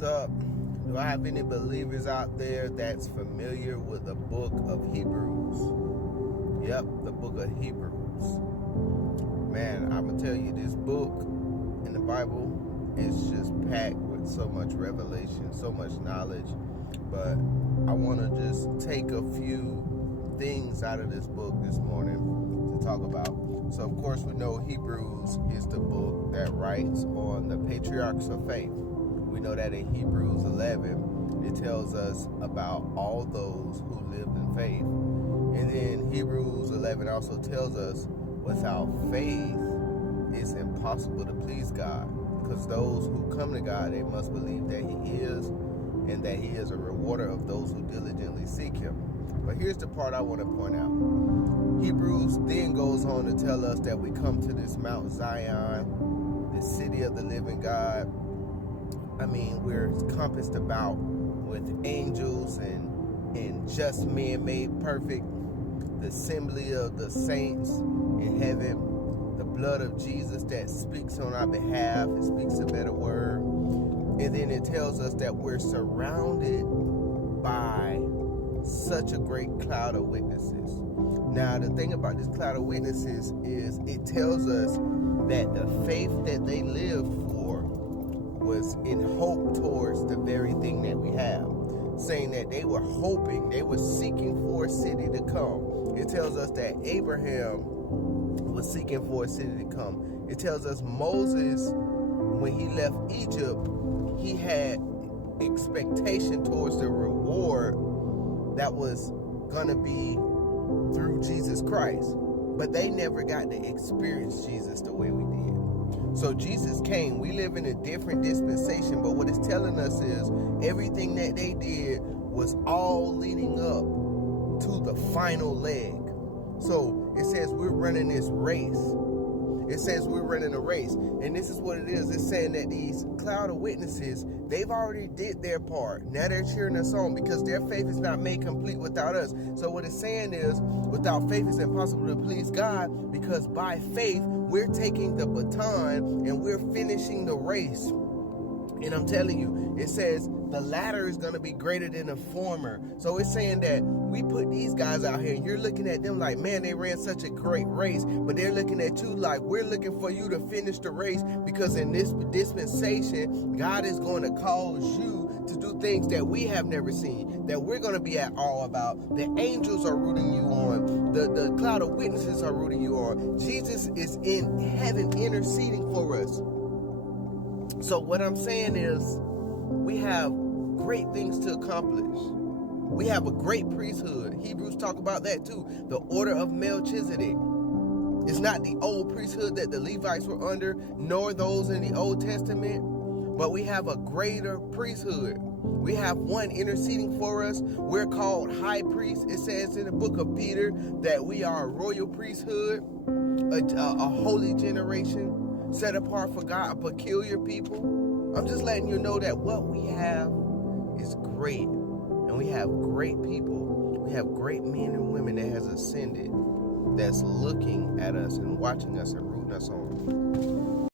What's up? Do I have any believers out there that's familiar with the book of Hebrews? Yep, the book of Hebrews. Man, I'm going to tell you, this book in the Bible is just packed with so much revelation, so much knowledge. But I want to just take a few things out of this book this morning to talk about. So, of course, we know Hebrews is the book that writes on the patriarchs of faith. We know that in Hebrews 11, it tells us about all those who lived in faith. And then Hebrews 11 also tells us without faith, it's impossible to please God. Because those who come to God, they must believe that He is, and that He is a rewarder of those who diligently seek Him. But here's the part I want to point out. Hebrews then goes on to tell us that we come to this Mount Zion, the city of the living God. I mean, we're compassed about with angels and just men made perfect, the assembly of the saints in heaven, the blood of Jesus that speaks on our behalf, it speaks a better word. And then it tells us that we're surrounded by such a great cloud of witnesses. Now, the thing about this cloud of witnesses is it tells us that the faith that they lived for was in hope towards the very thing that we have, saying that they were hoping, they were seeking for a city to come. It tells us that Abraham was seeking for a city to come. It tells us Moses, when he left Egypt, he had expectation towards the reward that was gonna be through Jesus Christ, but they never got to experience Jesus the way we did. So Jesus came. We live in a different dispensation, but what it's telling us is everything that they did was all leading up to the final leg. So it says we're running this race. It says we're running a race. And this is what it is. It's saying that these cloud of witnesses, they've already did their part. Now they're cheering us on because their faith is not made complete without us. So what it's saying is, without faith it's impossible to please God, because by faith we're taking the baton and we're finishing the race. And I'm telling you, it says the latter is going to be greater than the former. So it's saying that we put these guys out here and you're looking at them like, man, they ran such a great race. But they're looking at you like, we're looking for you to finish the race, because in this dispensation, God is going to cause you to do things that we have never seen, that we're going to be at all about. The angels are rooting you on. The cloud of witnesses are rooting you on. Jesus is in heaven interceding for us. So what I'm saying is, we have great things to accomplish. We have a great priesthood. Hebrews talk about that too. The order of Melchizedek. It's not the old priesthood that the Levites were under, nor those in the Old Testament, but we have a greater priesthood. We have one interceding for us. We're called high priests. It says in the book of Peter that we are a royal priesthood, a holy generation, set apart for God, a peculiar people. I'm just letting you know that what we have is great. And we have great people. We have great men and women that has ascended, that's looking at us and watching us and rooting us on.